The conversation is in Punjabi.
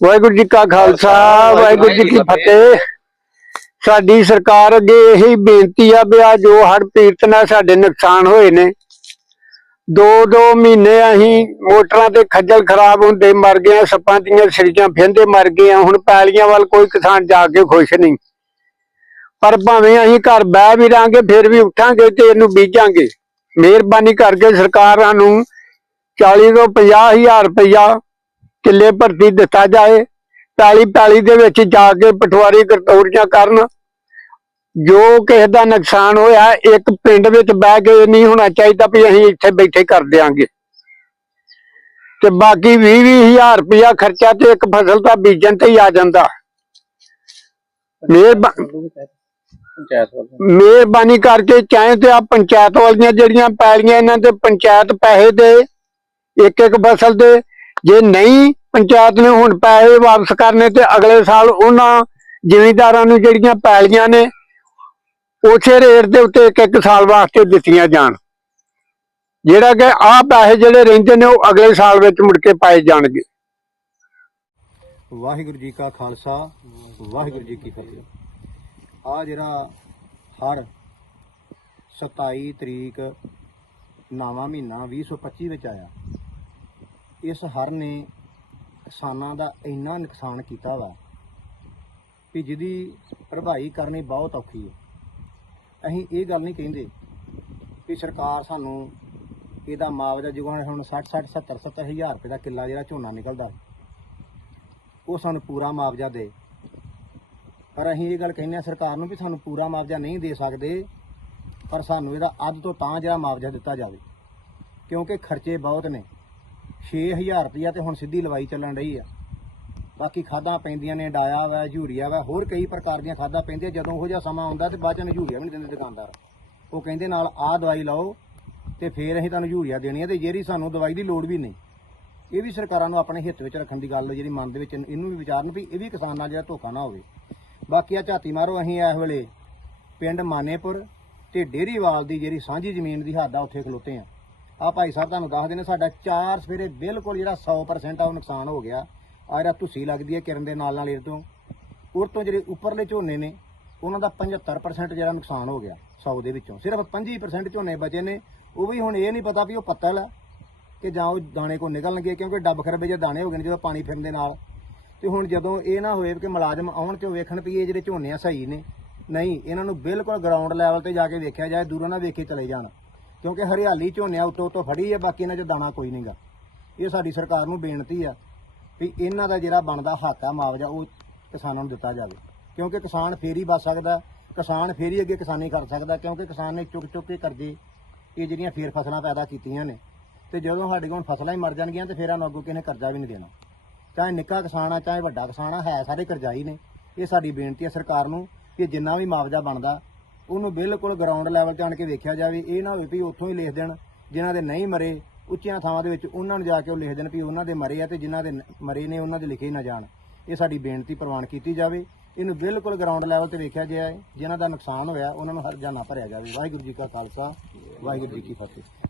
ਵਾਹਿਗੁਰੂ ਜੀ ਕਾ ਖਾਲਸਾ ਵਾਹਿਗੁਰੂ ਜੀ ਕੀ ਫਤਿਹ। ਸਾਡੀ ਸਰਕਾਰ ਅੱਗੇ ਇਹੀ ਬੇਨਤੀ ਆ ਵੀ ਆ ਜੋ ਹੜ੍ਹ ਪੀੜਤ ਨਾਲ ਸਾਡੇ ਨੁਕਸਾਨ ਹੋਏ ਨੇ ਦੋ ਦੋ ਮਹੀਨੇ ਅਸੀਂ ਮੋਟਰਾਂ ਤੇ ਖੱਜਲ ਖਰਾਬ ਹੁੰਦੇ ਮਰ ਗਏ ਸੱਪਾਂ ਦੀਆਂ ਸਿਰਜਾਂ ਫਿੰਦੇ ਮਰ ਗਏ ਆ ਹੁਣ ਪੈਲੀਆਂ ਵੱਲ ਕੋਈ ਕਿਸਾਨ ਜਾ ਕੇ ਖੁਸ਼ ਨਹੀਂ। ਪਰ ਭਾਵੇਂ ਅਸੀਂ ਘਰ ਬਹਿ ਵੀ ਰਾਂਗੇ ਫਿਰ ਵੀ ਉੱਠਾਂਗੇ ਤੇ ਇਹਨੂੰ ਬੀਜਾਂਗੇ। ਮਿਹਰਬਾਨੀ ਕਰਕੇ ਸਰਕਾਰ ਸਾਨੂੰ 40 ਤੋਂ 50 ਹਜ਼ਾਰ ਰੁਪਇਆ ਕਿੱਲੇ ਭਰਤੀ ਦਿੱਤਾ ਜਾਏ ਪੈਲੀ ਪੈਲੀ ਦੇ ਵਿੱਚ ਜਾ ਕੇ ਪਟਵਾਰੀ ਕਰਤੌਰੀਆਂ ਕਰਨ। ਜੋ ਕਿਸੇ ਦਾ ਨੁਕਸਾਨ ਹੋਇਆ, ਇੱਕ ਪਿੰਡ ਵਿੱਚ ਬਹਿ ਕੇ ਨਹੀਂ ਹੋਣਾ ਚਾਹੀਦਾ ਵੀ ਅਸੀਂ ਇੱਥੇ ਬੈਠੇ ਕਰ ਦਿਆਂਗੇ। ਤੇ ਬਾਕੀ 20 ਹਜ਼ਾਰ ਰੁਪਇਆ ਖਰਚਾ ਤੇ ਇੱਕ ਫਸਲ ਦਾ ਬੀਜਣ ਤੇ ਹੀ ਆ ਜਾਂਦਾ। ਮਿਹਰਬਾ ਪੰਚਾਇਤ ਮਿਹਰਬਾਨੀ ਕਰਕੇ ਚਾਹੇ ਤੇ ਆ ਪੰਚਾਇਤ ਵਾਲੀਆਂ ਜਿਹੜੀਆਂ ਪੈਲੀਆਂ ਇਹਨਾਂ ਤੇ ਪੰਚਾਇਤ ਪੈਸੇ ਦੇ ਇੱਕ ਇੱਕ ਫਸਲ ਦੇ ਜੇ ਨਹੀਂ ਪੰਚਾਇਤ ਨੇ ਹੁਣ ਪੈਸੇ ਵਾਪਸ ਕਰਨੇ ਤੇ ਅਗਲੇ ਸਾਲ ਉਹਨਾਂ ਜ਼ਿਮੀਂਦਾਰਾਂ ਨੂੰ ਜਿਹੜੀਆਂ ਪੈਲੀਆਂ ਨੇ, ਉਸੇ ਰੇਟ ਦੇ ਉੱਤੇ ਇੱਕ ਇੱਕ ਸਾਲ ਵਾਸਤੇ ਦਿੱਤੀਆਂ ਜਾਣ। ਜਿਹੜਾ ਕਿ ਆਹ ਪੈਸੇ ਜਿਹੜੇ ਰਹਿੰਦੇ ਨੇ, ਉਹ ਅਗਲੇ ਸਾਲ ਵਿੱਚ ਮੁੜ ਕੇ ਪਾਏ ਜਾਣਗੇ। ਵਾਹਿਗੁਰੂ ਜੀ ਕਾ ਖਾਲਸਾ, ਵਾਹਿਗੁਰੂ ਜੀ ਕੀ ਫਤਿਹ। ਆ ਜਿਹੜਾ ਹਰ 27 ਤਰੀਕ ਨਵਾਂ ਮਹੀਨਾ 2025 ਵਿੱਚ ਆਇਆ। ਇਸ ਹਰ ਨੇ ਕਿਸਾਨਾਂ ਦਾ ਇੰਨਾ ਨੁਕਸਾਨ ਕੀਤਾ ਵਾ ਕਿ ਜਿਹਦੀ ਭਰਪਾਈ ਕਰਨੀ ਬਹੁਤ ਔਖੀ ਹੈ। ਅਸੀਂ ਇਹ ਗੱਲ ਨਹੀਂ ਕਹਿੰਦੇ ਕਿ ਸਰਕਾਰ ਸਾਨੂੰ ਇਹਦਾ ਮੁਆਵਜ਼ਾ ਜਿਵੇਂ ਹੁਣ 60 60 70 70 ਹਜ਼ਾਰ ਰੁਪਏ ਦਾ ਕਿੱਲਾ ਜਿਹੜਾ ਝੋਨਾ ਨਿਕਲਦਾ। ਉਹ ਸਾਨੂੰ ਪੂਰਾ ਮੁਆਵਜ਼ਾ ਦੇ। ਪਰ ਅਸੀਂ ਇਹ ਗੱਲ ਕਹਿੰਦੇ ਆ ਸਰਕਾਰ ਨੂੰ ਵੀ ਸਾਨੂੰ ਪੂਰਾ ਮੁਆਵਜ਼ਾ ਨਹੀਂ ਦੇ ਸਕਦੇ, ਪਰ ਸਾਨੂੰ ਇਹਦਾ ਅੱਧ ਤੋਂ ਤਾਂ ਜਿਹੜਾ ਮੁਆਵਜ਼ਾ ਦਿੱਤਾ ਜਾਵੇ। ਕਿਉਂਕਿ ਖਰਚੇ ਬਹੁਤ ਨੇ। 6000 ਰੁਪਇਆ ਤੇ ਹੁਣ ਸਿੱਧੀ ਲਵਾਈ ਚੱਲਣ ਰਹੀ ਆ। ਬਾਕੀ ਖਾਦਾਂ ਪੈਂਦੀਆਂ ਨੇ, ਡਾਇਆ ਵਾ ਯੂਰੀਆ ਵਾ, ਹੋਰ ਕਈ ਪ੍ਰਕਾਰ ਦੀਆਂ ਖਾਦਾਂ ਪੈਂਦੀਆਂ, ਜਦੋਂ ਉਹ ਜਿਹਾ ਸਮਾਂ ਆਉਂਦਾ ਤੇ ਬਾਅਦ ਚ ਯੂਰੀਆ ਵੀ ਨਹੀਂ ਦਿੰਦੇ ਦੁਕਾਨਦਾਰ। ਉਹ ਕਹਿੰਦੇ ਨਾਲ ਆਹ ਦਵਾਈ ਲਾਓ ਤੇ ਫੇਰ ਅਸੀਂ ਤੁਹਾਨੂੰ ਯੂਰੀਆ ਦੇਣੀ ਹੈ ਤੇ ਜਿਹੜੀ ਸਾਨੂੰ ਦਵਾਈ ਦੀ ਲੋੜ ਵੀ ਨਹੀਂ। ਇਹ ਵੀ ਸਰਕਾਰਾਂ ਨੂੰ ਆਪਣੇ ਹਿੱਤ ਵਿੱਚ ਰੱਖਣ ਦੀ ਗੱਲ ਜਿਹੜੀ ਮਨ ਦੇ ਵਿੱਚ ਇਹਨੂੰ- ਇਹਨੂੰ ਵੀ ਵਿਚਾਰਨ ਵੀ ਇਹ ਵੀ ਕਿਸਾਨ ਨਾਲ ਜਿਹੜਾ ਧੋਖਾ ਨਾ ਹੋਵੇ। ਬਾਕੀ ਆ ਝਾਤੀ ਮਾਰੋ, ਅਸੀਂ ਇਸ ਵੇਲੇ ਪਿੰਡ ਮਾਨੇਪੁਰ ਤੇ ਡੇਰੀਵਾਲ ਦੀ ਜਿਹੜੀ ਸਾਂਝੀ ਜ਼ਮੀਨ ਦੀ ਹੱਦ ਆ, ਉੱਥੇ ਖਲੋਤੇ ਆ। ਆ ਭਾਈ ਸਾਹਿਬ ਤੁਹਾਨੂੰ ਦੱਸਦੇ ਨੇ ਸਾਡਾ ਚਾਰ ਸਵੇਰੇ ਬਿਲਕੁਲ ਜਿਹੜਾ 100% ਆ ਉਹ ਨੁਕਸਾਨ ਹੋ ਗਿਆ। ਆ ਜਿਹੜਾ ਧੁੱਸੀ ਲੱਗਦੀ ਹੈ ਕਿਰਨ ਦੇ ਨਾਲ ਨਾਲ ਇਹ ਤੋਂ। ਉਰ ਤੋਂ ਜਿਹੜੇ ਉੱਪਰਲੇ ਝੋਨੇ ਨੇ, ਉਹਨਾਂ ਦਾ 75% ਜਿਹੜਾ ਨੁਕਸਾਨ ਹੋ ਗਿਆ 100 ਦੇ ਵਿੱਚੋਂ। ਸਿਰਫ 25% ਝੋਨੇ ਬਚੇ ਨੇ। ਉਹ ਵੀ ਹੁਣ ਇਹ ਨਹੀਂ ਪਤਾ ਵੀ ਉਹ ਪੱਤਲ ਹੈ ਕਿ ਜਾਂ ਉਹ ਦਾਣੇ ਕੋ ਨਿਕਲਣਗੇ, ਕਿਉਂਕਿ ਡੱਬ ਖਰਬੇ ਜੇ ਦਾਣੇ ਹੋ ਗਏ ਨੇ ਜਦੋਂ ਪਾਣੀ ਫਿਰਨ ਦੇ ਨਾਲ। ਤੇ ਹੁਣ ਜਦੋਂ ਇਹ ਨਾ ਹੋਏ ਕਿ ਮੁਲਾਜ਼ਮ ਆਉਣ ਤੇ ਉਹ ਵੇਖਣ ਵੀ ਇਹ ਜਿਹੜੇ ਝੋਨੇ ਆ ਸਹੀ ਨੇ। ਨਹੀਂ, ਇਹਨਾਂ ਨੂੰ ਬਿਲਕੁਲ ਗਰਾਊਂਡ ਲੈਵਲ ਤੇ ਜਾ ਕੇ ਵੇਖਿਆ ਜਾਏ, ਦੂਰੋਂ ਨਾ ਵੇਖੇ ਚਲੇ ਜਾਣ। ਕਿਉਂਕਿ ਹਰਿਆਲੀ ਝੋਨਿਆਂ ਉੱਤੋਂ ਉੱਤੋਂ ਫੜੀ ਹੈ ਬਾਕੀ ਇਹਨਾਂ 'ਚ ਦਾਣਾ ਕੋਈ ਨਹੀਂਗਾ ਇਹ ਸਾਡੀ ਸਰਕਾਰ ਨੂੰ ਬੇਨਤੀ ਆ ਵੀ ਇਹਨਾਂ ਦਾ ਜਿਹੜਾ ਬਣਦਾ ਹੱਕ ਆ, ਮੁਆਵਜ਼ਾ, ਉਹ ਕਿਸਾਨਾਂ ਨੂੰ ਦਿੱਤਾ ਜਾਵੇ। ਕਿਉਂਕਿ ਕਿਸਾਨ ਫੇਰ ਹੀ ਬਚ ਸਕਦਾ, ਕਿਸਾਨ ਫੇਰ ਹੀ ਅੱਗੇ ਕਿਸਾਨੀ ਕਰ ਸਕਦਾ, ਕਿਉਂਕਿ ਕਿਸਾਨ ਨੇ ਚੁੱਕ ਚੁੱਕ ਕੇ ਕਰਜ਼ੇ, ਇਹ ਜਿਹੜੀਆਂ ਫੇਰ ਫਸਲਾਂ ਪੈਦਾ ਕੀਤੀਆਂ ਨੇ, ਤੇ ਜਦੋਂ ਸਾਡੇ ਕੋਲ ਫਸਲਾਂ ਹੀ ਮਰ ਜਾਣਗੀਆਂ, ਤੇ ਫੇਰ ਸਾਨੂੰ ਅੱਗੋਂ ਕਿਸੇ ਨੇ ਕਰਜ਼ਾ ਵੀ ਨਹੀਂ ਦੇਣਾ। ਚਾਹੇ ਨਿੱਕਾ ਕਿਸਾਨ ਆ, ਚਾਹੇ ਵੱਡਾ ਕਿਸਾਨ ਆ, ਹੈ ਸਾਰੇ ਕਰਜ਼ਾਈ ਨੇ। ਇਹ ਸਾਡੀ ਬੇਨਤੀ ਹੈ ਸਰਕਾਰ ਨੂੰ ਕਿ ਜਿੰਨਾ ਵੀ ਮੁਆਵਜ਼ਾ ਬਣਦਾ ਉਹਨੂੰ ਬਿਲਕੁਲ ਗਰਾਊਂਡ ਲੈਵਲ ਤੇ ਆਣ ਕੇ ਵੇਖਿਆ ਜਾਵੇ, ਇਹ ਨਾ ਹੋਵੇ ਵੀ ਉੱਥੋਂ ਹੀ ਲਿਖ ਦੇਣ, ਜਿਨ੍ਹਾਂ ਦੇ ਨਹੀਂ ਮਰੇ, ਉੱਚੀਆਂ ਥਾਵਾਂ ਦੇ ਵਿੱਚ ਉਹਨਾਂ ਨੂੰ ਜਾ ਕੇ ਉਹ ਲਿਖ ਦੇਣ ਵੀ ਉਹਨਾਂ ਦੇ ਮਰੇ ਆ ਤੇ ਜਿਨ੍ਹਾਂ ਦੇ ਮਰੇ ਨੇ, ਉਹਨਾਂ ਦੇ ਲਿਖੇ ਹੀ ਨਾ ਜਾਣ। ਇਹ ਸਾਡੀ ਬੇਨਤੀ ਪ੍ਰਵਾਨ ਕੀਤੀ ਜਾਵੇ। ਇਹਨੂੰ ਬਿਲਕੁਲ ਗਰਾਊਂਡ ਲੈਵਲ ਤੇ ਵੇਖਿਆ ਜਾਏ ਜਿਨ੍ਹਾਂ ਦਾ ਨੁਕਸਾਨ ਹੋਇਆ, ਉਹਨਾਂ ਨੂੰ ਹਰਜਾਨਾ ਭਰਿਆ ਜਾਵੇ। ਵਾਹਿਗੁਰੂ ਜੀ ਕਾ ਖਾਲਸਾ, ਵਾਹਿਗੁਰੂ ਜੀ ਕੀ ਫਤਿਹ।